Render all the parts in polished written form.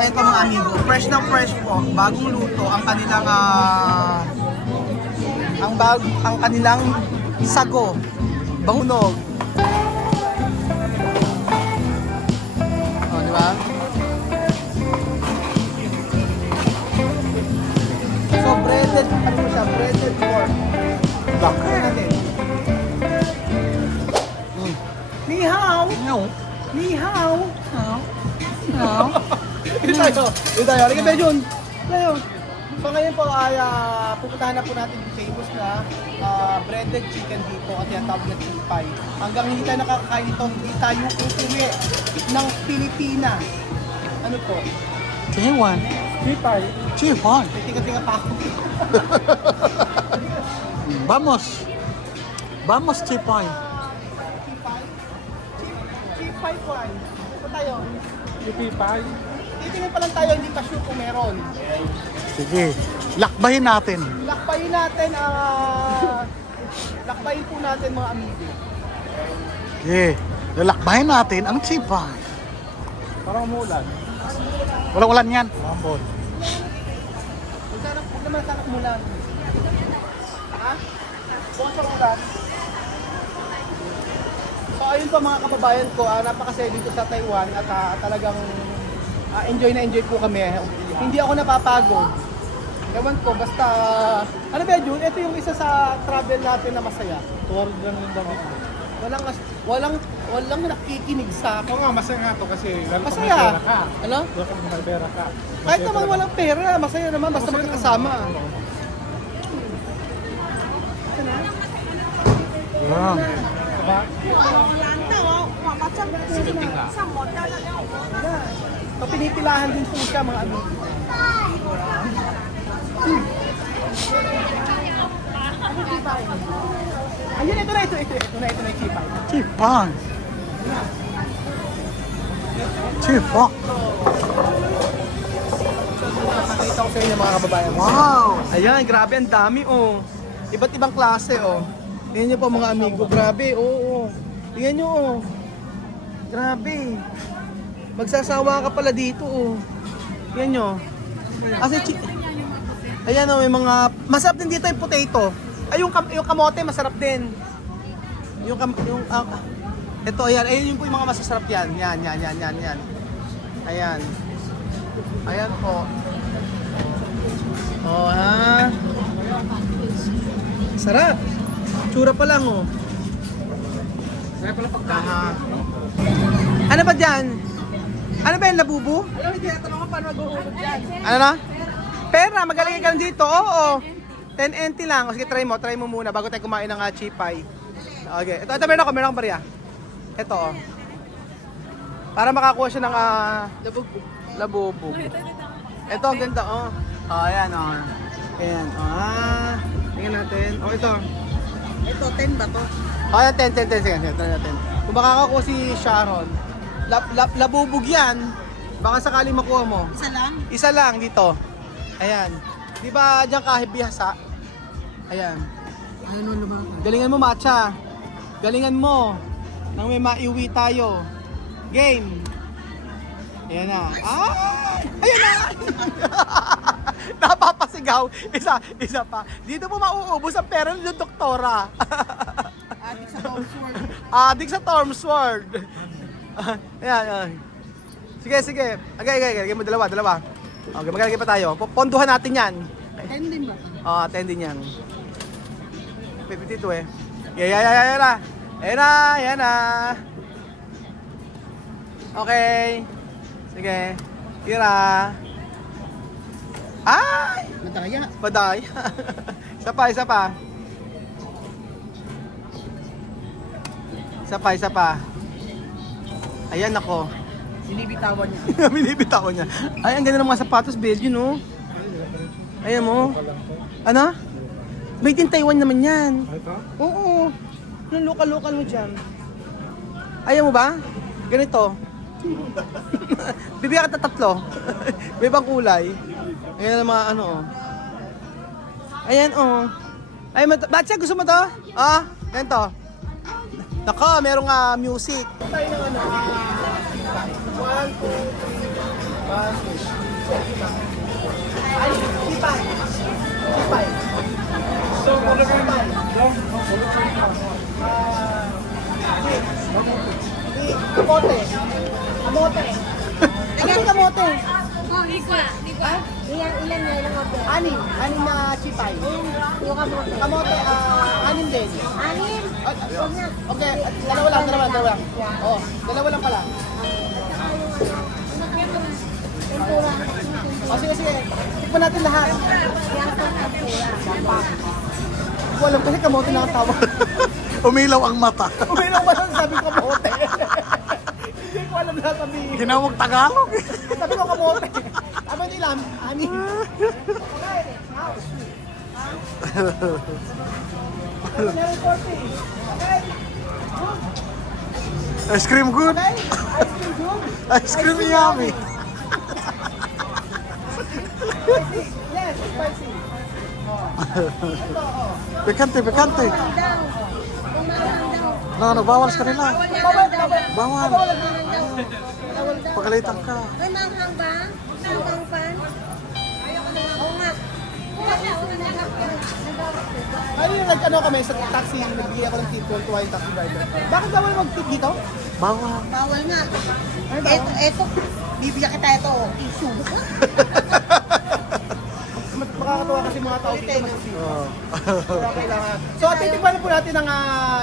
ayan po mga amigo, fresh na fresh po, bagong luto ang kanilang ang kanilang sago, bangunog. Oh, di ba? So breaded, ano siya, breaded pork. Bakit natin? Ni hao! No. Ni hao! No. Dito tayo. Halika tayo, Jun. Tayo. So ngayon po ay pupuntahan na po natin yung famous na breaded chicken dito at yan tawag na chipay. Hanggang hindi tayo nakakakain ito, hindi tayo uuwi ng Pilipinas. Ano po? Taiwan. Chipay. Taiwan. Tinga-tinga pa ako. Vamos. Vamos, Chipay. Chipay? Chipay po ay. Ito tayo. Chipay. Titingin pa lang tayo, hindi pa sure kung meron. Sige. Lakbahin natin. Lakbayin natin lakbayin po natin mga amigo. Sige. Lalakbahin natin ang Chipay. Parang umulan. Walang ulan yan. Mambon. Huwag naman sana kumulan. Ha? Bukas sa ulan. So ayun po mga kababayan ko, napakasaya dito sa Taiwan at talagang enjoy na enjoy po kami. Hindi ako napapagod. Ewan ko, basta... Ano ba yun? Ito yung isa sa travel natin na masaya. Tuwag lang yung damit. Walang nakikinig sa akin. Oo nga, masaya nga to kasi lalo pag may Masaya. pera ka. Ano? Lalo pag may pera ka. Kahit naman walang pera, masaya naman basta magkakasama. Wow. Diba? So pinipilahan din po siya mga amigo. Ayun, ito na yung chipay. Chipay. Chipay. Nakita ko sa inyo mga kababayan. Wow. Ayan, grabe, ang dami oh. Iba't ibang klase oh. Tingnan nyo po mga amigo, grabe, oo. Tingnan nyo oh. Grabe. Magsasawa ka pala dito oh. Tingnan nyo. Ayan oh, may mga, masarap din dito yung potato. Ay, yung kamote masarap din. Ito, ayan, ayun po yung mga masasarap yan. Yan. Ayan. Ayan po. Oh, ha? Sarap. Tsura pa lang, oh. Kaya pala pagkain. Ano ba dyan? Ano ba yan, labubu? Alam, hindi natin ako paano mag-uhulog yan. Ano na? Pera, magaling ka lang dito. Oo. 10 NT lang. O sige, try mo muna bago tayo kumain ng chipay. Okay. Ito, meron akong bariya. Ito, oh. Para makakuha siya ng labubu. Ito, ang ganda, oh. Oh, ayan, oh. Ayan, oh. Tingnan natin. Oh, ito. Ito, 10 ba to? Oh, ayan, 10. Sige, try natin. Kung makakakuha si Sharon, labubog yan. Baka sakaling makuha mo. Isa lang? Isa lang dito. Ayan. Di ba diyan kahit bihasa? Ayan. Ano naman? Galingan mo, Matcha. Galingan mo. Nang may maiuwi tayo. Game. Ayan na. Ay! Ayan na! Napapasigaw. Isa pa. Dito mo mauubos ang pera ng doktora. Adik sa Oxford. Adik sa Storm Sword. Ayan. Sige. Okay, mo dalawa. Okay, maglalagay pa tayo. Ponduhan natin yan. 10 din ba? 10 din yan. 52 eh. Yan na. Okay. Sige. Tira. Ay! Madaya. Isa pa. Ayan ako. Binibitawan niya. Ay, ang ganda ng mga sapatos, Belgian, no? Ayan mo. Ano? Made in Taiwan naman yan. Ito? Oo. Anong lokal mo dyan? Ayaw mo ba? Ganito. Bibigyan ka tatlo. May ibang kulay. Ayan ang mga ano, oh. Ayan, oh. Ay, Batya, gusto mo to? Ganito. Nako, merong music. Tayo ng ano, 1, 2, 3. Ay, sipay. Sipay. So, sipay. Kamote. Kamote. Ano yung kamote? Oh, Nikwa. Nikwa. Ilan na ilang order? Anim. Anim na sipay. Yung kamote. Kamote, anim din. Anim? Okay, dalawa lang. Oo, dalawa lang pala. Tempura. O sige. Tikman natin lahat. Yang tempura. Hindi ko alam kasi kamote na ang tawag. Umilaw ang mata. Umilang ba lang sabi kamote? Hindi ko alam na sabihin. Ginawang Tagalog. Sabi ko kamote. Tama nyo lang, anim. Meron 40. Okay. Ice cream good. Okay. Ice cream good. Ice cream yummy. Spicy. Yes, spicy. Pikante. Daw. Kumain daw. No, bawal sa kanila. Bawal. Bawal. Pagalitan ka. May manghang ba? Manghang pan? Oo nga. Ano yung nag-ano kami sa taxi, nagbigay ako ng tip, tuwa yung taxi driver. Bakit bawal mag-tip dito? Bawal. Bawal nga. Ano ba? Eto. Bibigyan kita ito. Issue. Makakatuwa kasi mga tao dito mag-tip. Oh. Kaya kailangan. So, titikman na po natin ang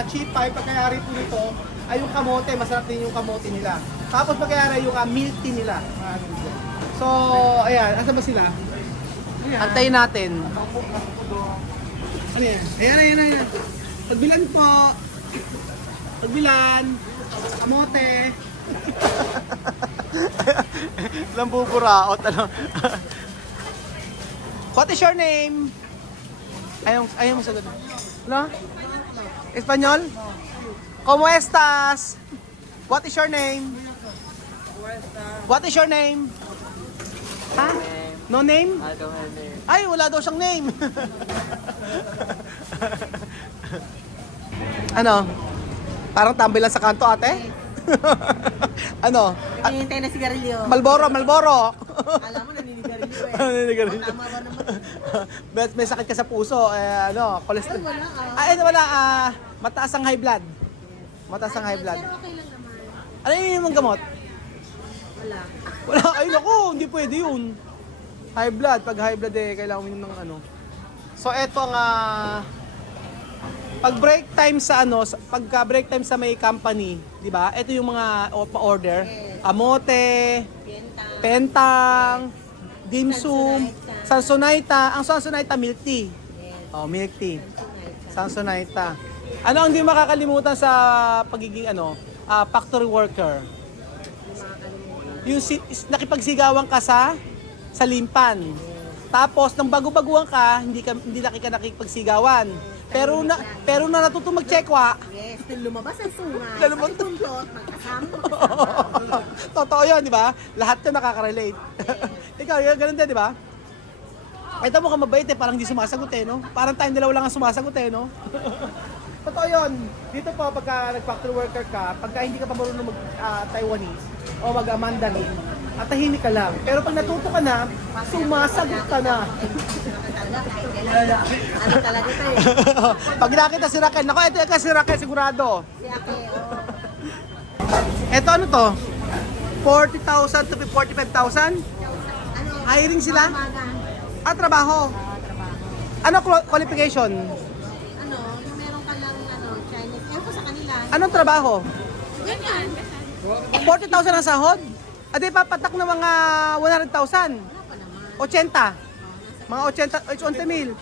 cheap pie. Pagkayari po nito ay yung kamote. Masarap din yung kamote nila. Tapos pagkayari yung milk tea nila. So, ayan. Asa ba sila? Antayin natin. Ano yan? Ayan. Pagbilan po. Pagbilan. Kamote. Lambuburaot. Ano? What is your name? Ayaw mo sagot. Ano? Espanyol? ¿Cómo estás? What is your name? What is your name? Ha? No name? I don't have name. Ay, wala daw siyang name. Ano? Parang tambay lang sa kanto, ate? Ano? Hinihintay na sigarilyo. Malboro. Alam mo, naninigarilyo eh. Naninigarilyo. Tama ba naman? May sakit ka sa puso, cholesterol. Ay, wala, Wala, mataas ang high blood. Mataas ang high blood. Pero okay lang naman. Ano yung gamot? Wala. Wala, ay naku, hindi pwede yun. High blood, pag high blood kailangan mo ng ano. So eto ang pag break time sa pagka break time sa may company, 'di ba? Ito yung mga pa-order. Amote, pentang, dim sum, Sansonaita. Ang Sansonaita milk tea. Oh, milk tea. Sansonaita. Ano ang hindi makakalimutan sa pagiging factory worker? Yung nakipagsigawan ka sa limpan. Tapos nang bago-baguhan ka, hindi na ka nakikipagsigawan. Pero na natutong mag-checkwa. Yes, nung lumabas ang sungay. Lalabas. Sa buntot, magkasama. Totoo 'yun, di ba? Lahat 'yun nakaka-relate. Ikaw, yun, ganun din, di ba? Ito mukhang mabait parang hindi sumasagot no? Parang tayong dalawa lang ang sumasagot no? Totoo 'yun. Dito po pagka nag-factory worker ka, pagka hindi ka pa marunong mag-Taiwanese o mag-Mandarin, at tahimik ka lang. Pero pag natuto ka na, sumasagot ka na. Ano talaga ito eh. Pag nakita si Raquel, naku, ito si Raquel sigurado. Si Ate, oh. Ito ano to? 40,000 to 45,000? Ano? Hiring sila? Umaga. Trabaho. Ano qualification? Ano, yung meron ka lang Chinese. Ewan ko sa kanila. Anong trabaho? Ganyan. 40,000 ang sahod? Adi papatak na mga 100,000. Wala pa naman. 80. Mga 80 mil.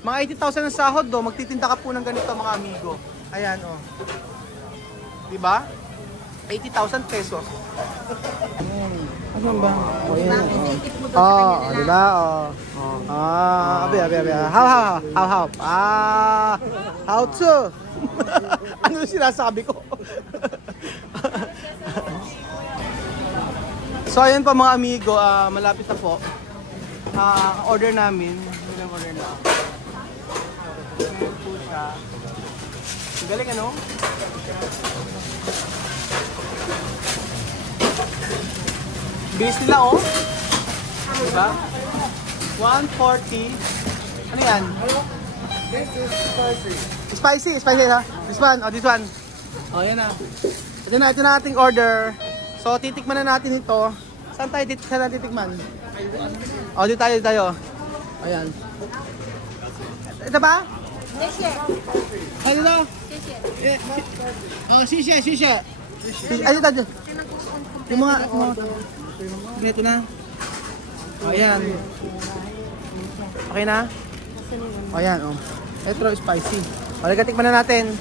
Mga 80,000 ang sahod do. Magtitinda ka po ng ganito mga amigo. Ayan oh. Diba? 80,000 pesos. Ano ba? Oh, yan. Bakit naitip mo doon sa kanila? Diba? Abi. How? How to? Ano yung sinasabi ko? So ayun pa mga amigo, malapit na po. Order namin. Yun ang order na. Ayan po siya. Ang galing ano? Bilis nila, oh. Diba? 140. Ano yan? This is spicy. Spicy, spicy ha? This one, oh this one. Oh, yan na. Ito na ating order. So, titikman na natin ito. Saan natin titikman? Oh, dito tayo. Ayan. Ito ba? Sisye. Ano na? Sisye. Oh, sisya. Ay, ito. Yung mga, ito na. Oh, ayan. Okay na? Oh, ayan, oh. Ito, spicy. O, tikman na natin.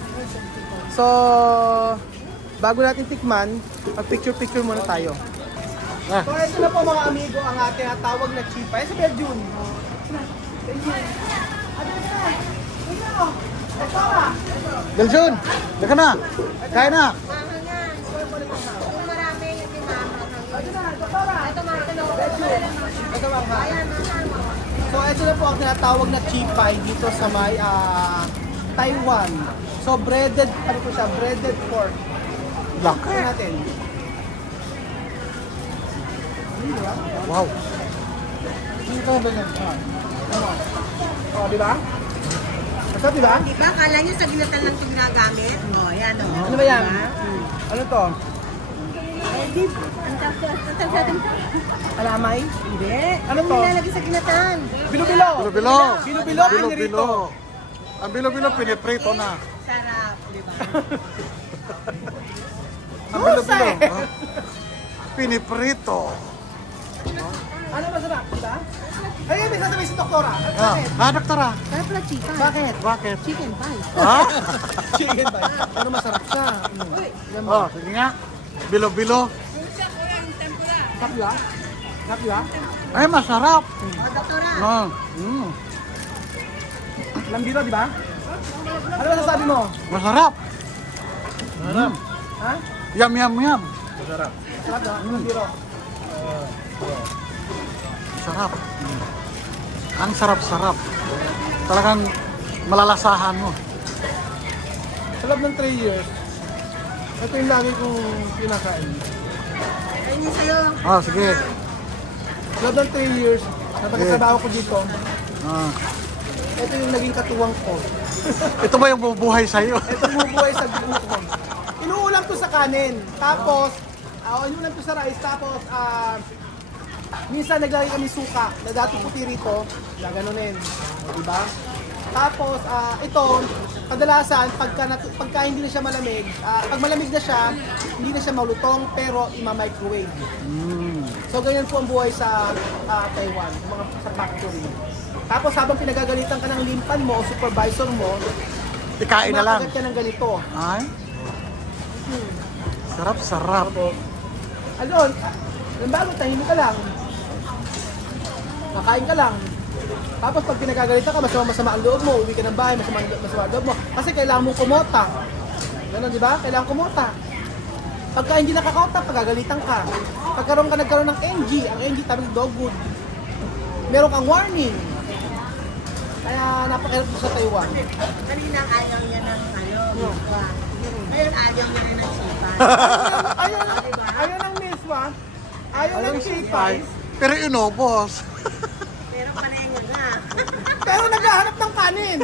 So, bago natin tikman, mag-picture muna tayo. So, ito na po mga amigo, ang ating tawag na chipa. Sa Belgium. Belgian, teka na. Kaya na. Mahal yan. Kung marami yung tinamahal. Ito mahal. Ito ba nga? Ayan, mahal mo. So, ito na po ang tinatawag na chipay dito sa may Taiwan. So, breaded, ano po siya? Breaded pork. Laki. Tingnan natin. Wow. Dito ba yan? Ano? Oh, di ba? Masarap, di ba? Diba? Kala nyo sa ginatan lang ito ginagamit? O, yan o. Ano ba yan? Ano to? Eh, di. Ang tawag Alamay? Hindi. Ano to? Nilalagay sa ginatan. Bilo-bilo! Bilo-bilo. Bilo-bilo, Bilo-bilo. Ang bilo-bilo piniprito na. Sarap, di ba? Ang bilo-bilo. Piniprito. Ano masarap, di ba? Ay, may sasabihin si Doktora. Bakit? Doktora. Sarap na chicken. Bakit? Bakit? Chicken pie. Ha? Chicken ba? Pero masarap siya. Oh, sige nga. Bilo-bilo. Kapla? Kapla? Ay, masarap. O, doktora. Oh. Lambiro, di ba? Ano masasabi mo? Masarap. Masarap. Ha? Yum, yum, yum. Sarap, no? Lambiro. Sarap. Ang sarap-sarap. Talagang malalasahan mo. Sa loob ng 3 years, ito yung lagi kong kinakain. Ayun yung sa'yo. Oh, sige. Sa loob ng 3 years, na pagkatrabaho ko dito, Ah. ito yung naging katuwang ko. Ito ba yung bubuhay sa'yo? Ito bumubuhay sa buko ko. Inuulam ko sa kanin. Tapos, inuulam ko sa rice. Tapos, minsan naglalagay kami suka na dati puti rito, gaganunin. Diba? Tapos, ito, kadalasan, pagka hindi na siya malamig, pag malamig na siya, hindi na siya malutong, pero ima-microwave. So, ganyan po ang buhay sa Taiwan, mga sa factory. Tapos, habang pinagagalitan ka ng limpan mo, o supervisor mo, Ikain na lang. kumakagat ka ng ganito. Ay. Sarap-sarap. Ano, yung bago, tahimik ka lang. Nakain ka lang. Tapos pag pinagagalitan ka, masama ang loob mo, uwi ka ng bahay, masama ang loob mo. Kasi kailangan mong kumota. Ganun, di ba? Kailangan kumota. Pagka hindi nakakota, pagagalitan ka. Nagkaroon ng NG, ang NG tawag dog good. Meron kang warning. Kaya napakahirap sa Taiwan. Kanina ayaw niya ng miswa. Ngayon ayaw niya rin ng chipa. Ayaw ng miswa, ayaw ng chipay, Pero inubos. Pero panay niya na. pero naghahanap ng kanin.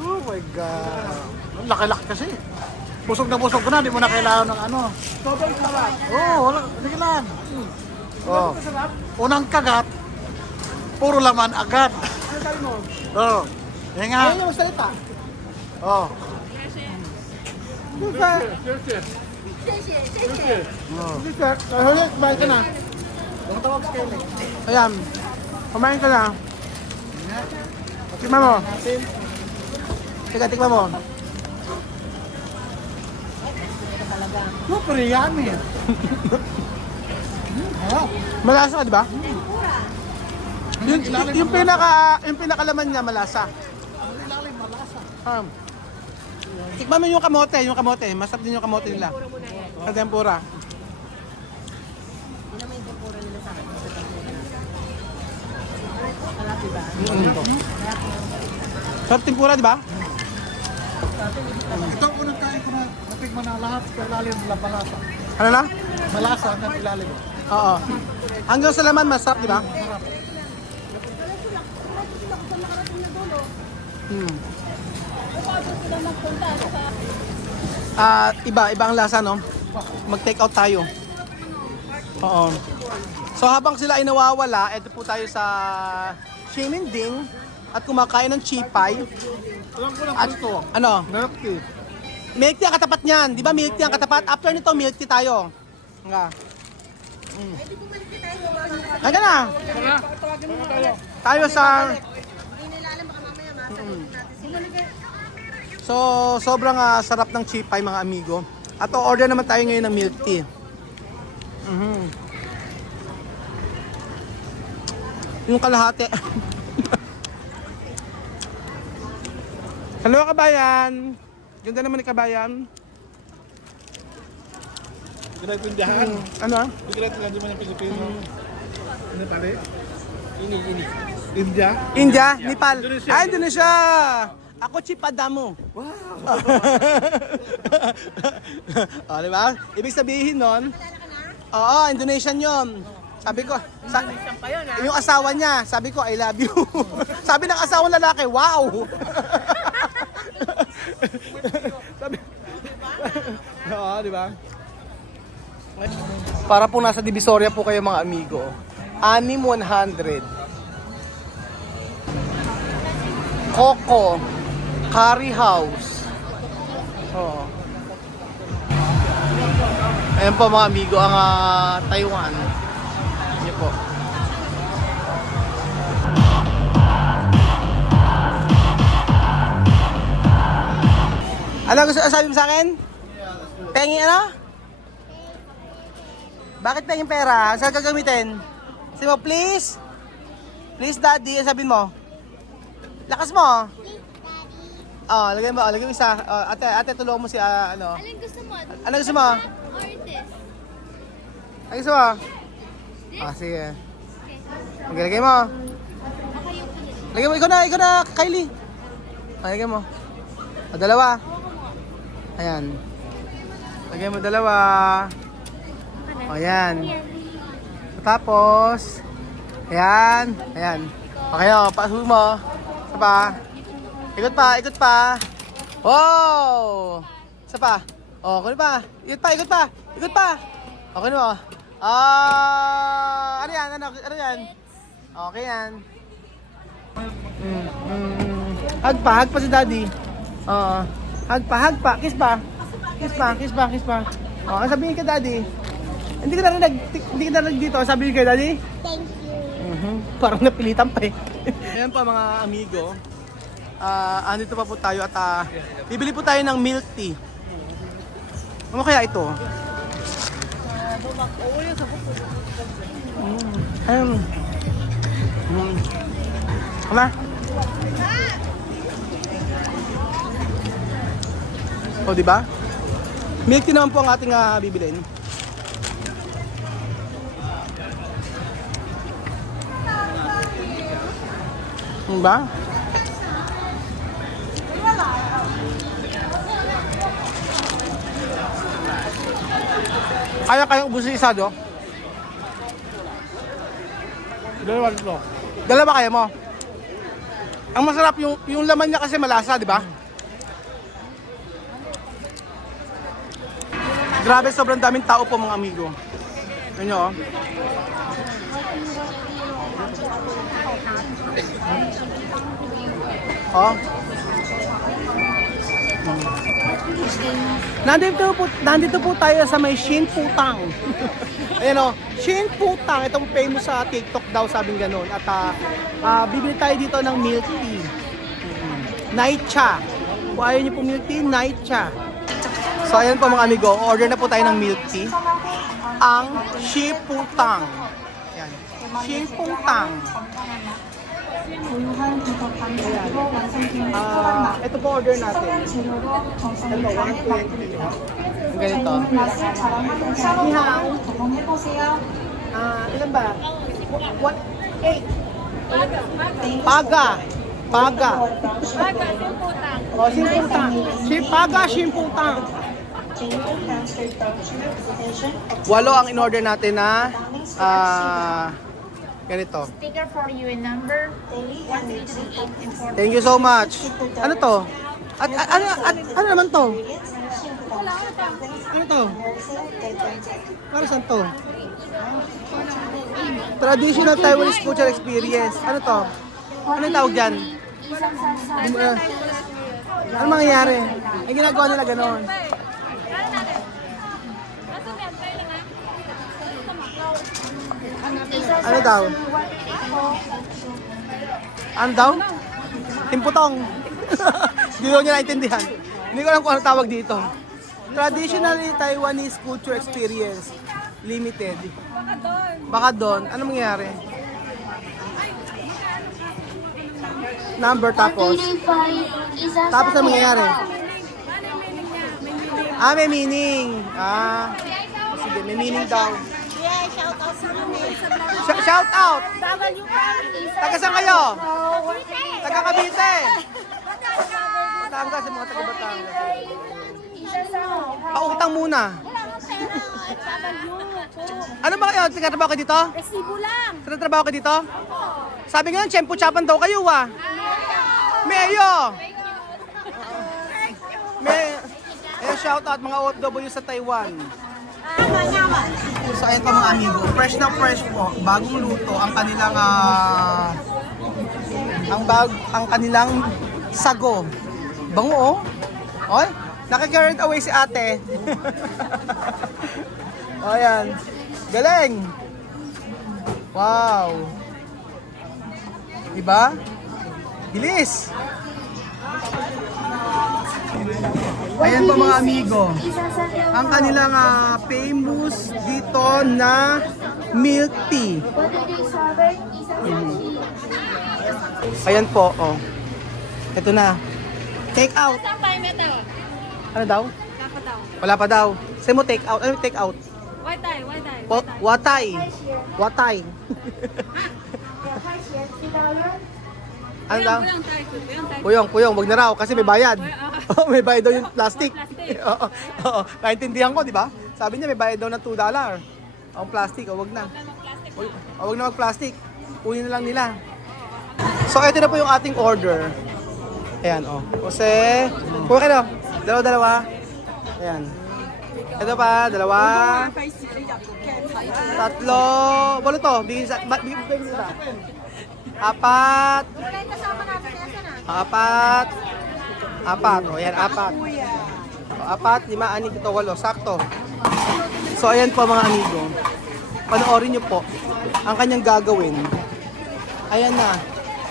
Oh my God. Ang laki-laki kasi. Busog ka na, di mo na kailangan ng ano. Sobrang sarap. Oh, wala, hindi kailangan. Oh. Masarap. Unang kagat, puro laman agad. Ano sabi mo? Oh. Yan nga. Ayaw yung salita. Oh. Sisye, sisye. Oh. Sir, kumain ka na. Ayan, kumain ka na. Tikman mo. Tikman mo. Super yummy. Malasa ka, di ba? Yung pinakalaman niya malasa. Tikman mo yung kamote. Masarap din yung kamote nila. Sa tempura. Hindi naman yung tempura nila sa akin. Sarap, diba? Sarap tempura, di ba? Ito ang unang kain ko na natikman na lahat sa ilalim ng malasa. Ano na? Malasa hanggang ilalim. Oo. Hanggang sa laman, masarap, di ba? Hmm. Iba ang lasa, no? Mag-take out tayo. Oo. So habang sila ay nawawala, eto po tayo sa Ximending at kumakain ng chipay. Alam ko lang At ito. ano? Milk tea. Milk tea ang katapat niyan. Di ba milk tea ang katapat? After nito, milk tea tayo. Nga. Hanggang na. Tayo sa... So, sobrang sarap ng chipay mga amigo. At order naman tayo ngayon ng milk tea. Yung kalahati. Hello kabayan! Ganda naman ni kabayan. Ganito yung diyahan. Ano? Ganito lang naman yung Pilipino. Ano pala? Ini. India. India? Nepal? Indonesia. Indonesia! Ako Chipadamo. Wow! O, diba? Ibig sabihin nun, oo, Indonesian yun. Sabi ko, yung asawa niya, sabi ko, I love you. Sabi ng asawang lalaki, wow! Sabi, oo, diba? Para po nasa Divisoria po kayo mga amigo. Anim 100. Coco. Curry House. Oo. Ayan po mga amigo ang Taiwan. Yan po. Ano gusto sabi mo sa akin? Pengi ano? Bakit pengi pera? Saan gagamitin? Sabi mo, please? Please daddy, sabihin mo. Lakas mo. Oh, lagay mo, lagay mo isa. Oh, ate tulungan mo si ano. Alin gusto mo? Ano gusto mo? Or this? Ano gusto mo? Ah, sige. Okay, lagay mo. Ako yung pinili. Lagay mo, ikaw na, Kylie. Ah, lagay mo. O, dalawa. Ayan. Lagay mo dalawa. O, ayan. Tapos, ayan. Ayan. Okay, o, pasok mo. Isa pa. Ikot pa. Wow! Isa pa. O, kunin pa. Ikot pa. Okay mo. Ano yan? Ano yan? Okay yan. Hug pa si daddy. Oo. Hug pa. Kiss pa. Oo, sabihin ka daddy. Hindi ka narinig dito. Sabihin ka daddy. Thank you. Parang napilitan pa eh. Ayan pa mga amigo. Andito pa po tayo at bibili po tayo ng milk tea. Ano kaya ito? Ama? O, diba? Milk tea naman po ang ating bibilin. Diba? Kaya ubusin isa do? Dalawa dito. Dalawa kaya mo? Ang masarap yung laman niya kasi malasa, di ba? Grabe, sobrang daming tao po mga amigo. Yan nyo, oh. Oh. Nandito po tayo sa may Shin Putang. Ayan o, Shin Putang. Itong famous sa TikTok daw, sabing ganun. At bibili tayo dito ng milk tea. Night cha. Kung ayaw niyo po milk tea, night cha. So ayan po mga amigo, order na po tayo ng milk tea. Ang Shin Putang. Ayan. Shin Putang. Ito po order natin. Ito, 120. Ang ganito. Nihao. Ilan ba? 8. Paga. Paga. Baga, simputang. O, simputang. Paga, simputang. 8 ang in-order natin na ganito. Sticker for you in number 133 and 4. Thank you so much. Ano to? Ano naman to? Ano to? Para saan to? Traditional Taiwanese culture experience. Ano to? Ano yung tawag dyan? Ano mangyayari? Yung ginagawa nila gano'n. Ano daw? Ano daw? Timputong. Hindi ko niya naintindihan. Hindi ko alam kung ano tawag dito. Traditionally Taiwanese culture experience. Limited. Baka doon. Ano mangyayari? Number tapos. Tapos ano mangyayari? May meaning. Sige, may meaning daw. Yeah, shout out sa kami. Shout out! W Taga saan kayo? Taga Cavite. Batangas, yung mga taga Batangas. Pautang muna. Ano ba kayo? Nagtatrabaho kayo dito? Resibo lang. Nagtatrabaho kayo dito? Sabi nga, tiyempo-chapan daw kayo Meyo! Shout out mga OFW sa Taiwan. So ayun po mga amigo, fresh na fresh po, bagong luto ang kanilang ang kanilang sago. Bango Oy, naka-carried away si ate. O yan. Galing. Wow. Diba? Bilis. Ayan po mga amigo. Ang kanilang famous dito na milk tea. Ayan po, oh. Ito na. Take out. Ano daw? Wala pa daw. Say mo take out. Ano yung take out? Watay. Watay. Ano daw? Puyong, wag na raw kasi may bayad. May bayad daw yung plastic. Oo. Naintindihan ko, di ba? Sabi niya may bayad daw ng $2. Ang plastic, wag na. Wag na mag-plastic. Kunin na lang nila. So, ito na po yung ating order. Ayan, Jose. Kuha kayo. Dalawa. Ayan. Ito pa, 2. 3. 8 to. Bigyan sa 4. 4. O, yan, 4. 4, 5, 6, 7, 8. Sakto. So, ayan po mga amigo. Panoorin nyo po ang kanyang gagawin. Ayan na.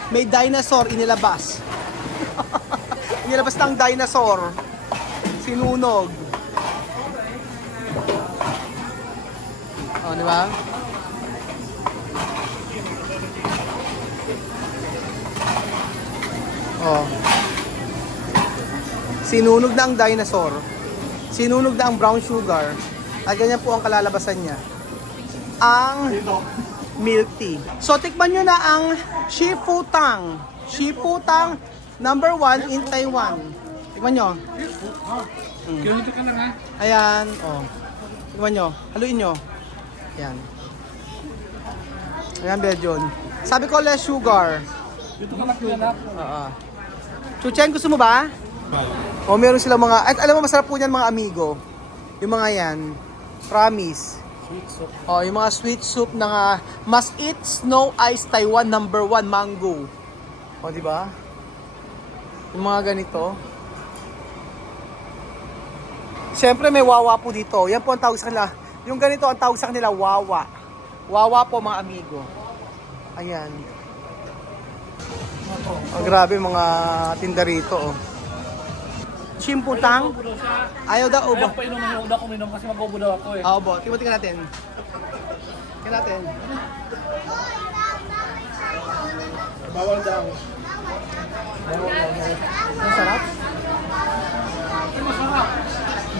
May dinosaur inilabas. Inilabas ng dinosaur. Sinunog. O, di ba? Oh. Sinunog na ang dinosaur. Sinunog na ang brown sugar. At ganyan po ang kalalabasan niya. Ang milk tea. So, tikman nyo na ang Shifutang. Shifutang number 1 in Taiwan. Tikman nyo. Ganito ka lang ha? Ayan. Oh. Tikman nyo. Haluin nyo. Ayan. Ayan, Belgian. Sabi ko less sugar. Dito ka lang. Oo. Chuchen, gusto mo ba? O, meron silang mga... At alam mo, masarap po yan mga amigo. Yung mga yan. Promise. Sweet soup. O, yung mga sweet soup ng Must Eat Snow Ice Taiwan number 1 mango. O, di ba? Yung mga ganito. Siyempre, may wawa po dito. Yan po ang tawag sa kanila. Yung ganito ang tawag sa kanila, wawa. Wawa po mga amigo. Ayan. Oh, grabe mga tinda rito. Chimputang. Ayaw daw ubo. Ayaw pa inom, huwag na kuminom kasi mabobo daw ako eh. Ubo. Tingnan natin. Tingnan natin. Bawal daw. Ang sarap.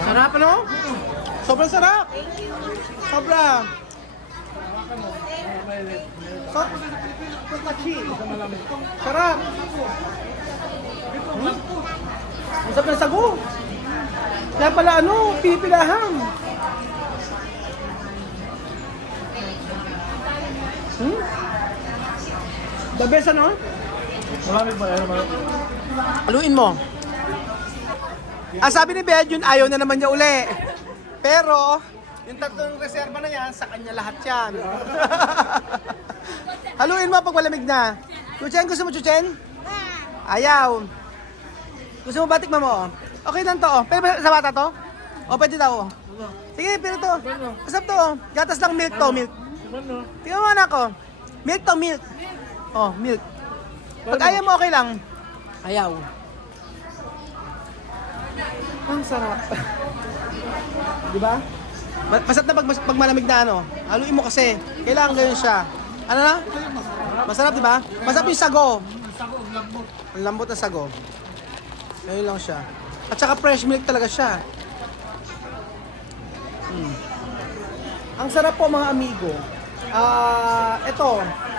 Sarap ano? Sobrang sarap. Sobra. So, kachi. Sarap. Ang sarap ng sago. Kaya pala pinipilahan. The best Marami pa yan. Haluin mo. Sabi ni Bed, ayaw na naman niya uli. Pero, yung tatlong reserva na yan, sa kanya lahat yan. Haluin mo pag malamig na. Chuchen, gusto mo chuchen? Ayaw. Gusto mo batik mo? Okay lang to. Pwede ba sa bata to? Pwede daw. Sige, pero to. Masarap to. Gatas lang milk to, milk. Tingnan mo anak ko. Milk to, milk. Milk. Pag ayaw mo, okay lang. Ayaw. Ang sarap. Di ba? Masarap na pag malamig na haluin mo kasi. Kailangan ganyan siya. Ano na? Masarap, di ba? Masarap yung sago. Ang lambot na sago. Ganyan lang siya. At saka fresh milk talaga siya. Ang sarap po mga amigo. Ito,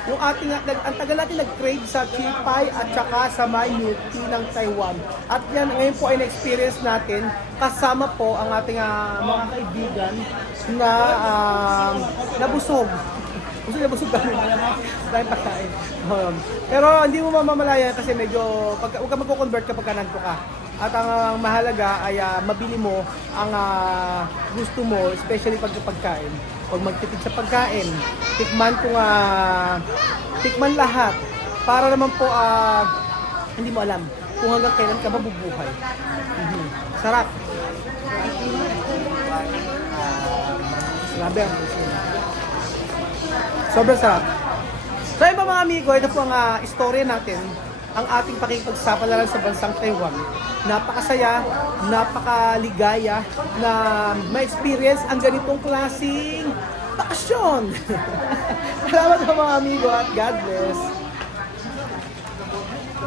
yung ang tagal natin nag-crave sa chipay at saka sa my milk tea ng Taiwan. At yan, ngayon po ay na-experience natin kasama po ang ating mga kaibigan na nabusog. Busog kami. Dahil pagkain. Pero hindi mo mamamalaya kasi medyo, huwag ka magko-convert kapag nandito ka. At ang mahalaga ay mabili mo ang gusto mo, especially pagkain. Huwag magtipid sa pagkain. Tikman lahat. Para naman po, hindi mo alam kung hanggang kailan ka mabubuhay. Sarap. Grabe ang sobrang sarap. So yun mga amigo, ito po ang istorya natin, ang ating pakikipagsapalaran sa bansang Taiwan. Napakasaya, napakaligaya na ma-experience ang ganitong klaseng bakasyon. Salamat sa mga amigo at God bless.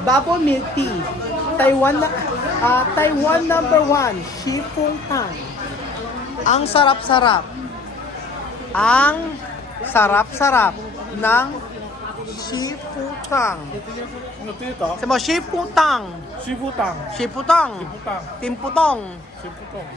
Bubble milk tea, Taiwan number 1, Shifung Tang. Ang sarap-sarap. Ang sarap-sarap ng Shifutang. Sabi mo, Shifutang. Sibutang. Shifutang. Sibutang. Timputong. Sibutang.